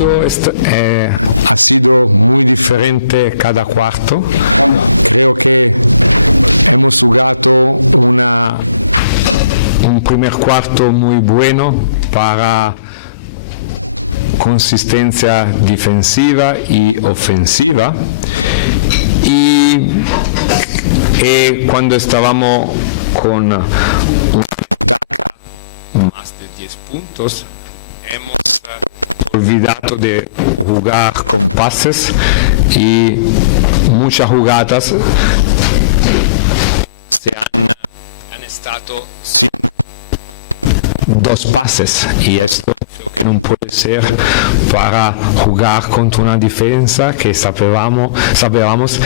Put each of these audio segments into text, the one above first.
cuarto è differente cada cuarto. Un primer cuarto muy bueno para consistencia defensiva y ofensiva, y cuando estábamos con más de 10 puntos hemos olvidado de jugar con pases, y muchas jugadas han estado dos pases, y esto creo que no puede ser para jugar contra una defensa que sabíamos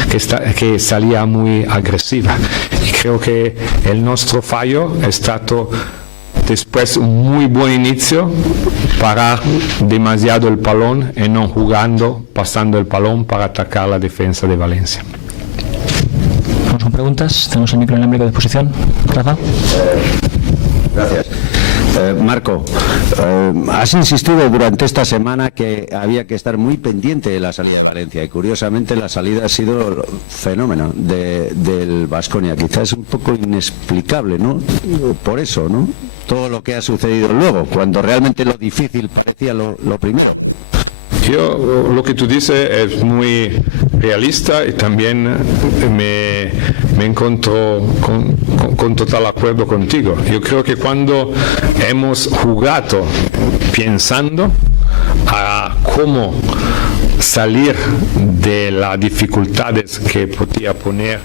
que salía muy agresiva. Y creo que el nuestro fallo è stato después un muy buen inicio, parar demasiado el balón y no jugando, pasando el balón para atacar la defensa de Valencia. Vamos con preguntas. Tenemos el micro inalámbrico de disposición. Rafa. Gracias. Marco, has insistido durante esta semana que había que estar muy pendiente de la salida de Valencia, y curiosamente la salida ha sido fenómeno del Baskonia. Quizás un poco inexplicable, ¿no? Por eso, ¿no? Todo lo que ha sucedido luego, cuando realmente lo difícil parecía lo primero. Yo, lo que tú dices es muy realista, y también me encuentro con total acuerdo contigo. Yo creo que cuando hemos jugado pensando a cómo salir de las dificultades que podía poner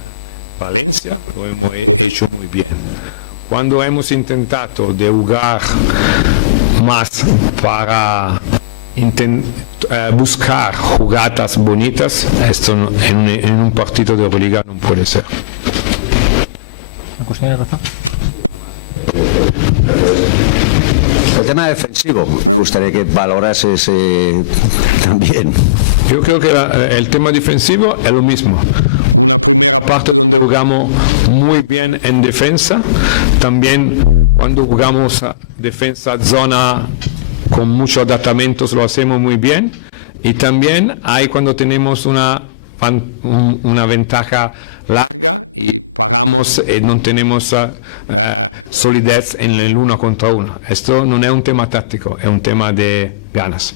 Valencia, lo hemos hecho muy bien. Cuando hemos intentado de jugar más para buscar jugadas bonitas, esto en un partido de Euroliga no puede ser. El tema defensivo, me gustaría que valorases también. Yo creo que el tema defensivo es lo mismo. Parte donde jugamos muy bien en defensa, también cuando jugamos defensa zona con muchos adaptamientos lo hacemos muy bien, y también hay cuando tenemos una ventaja larga y no tenemos solidez en el uno contra uno. Esto no es un tema táctico, es un tema de ganas.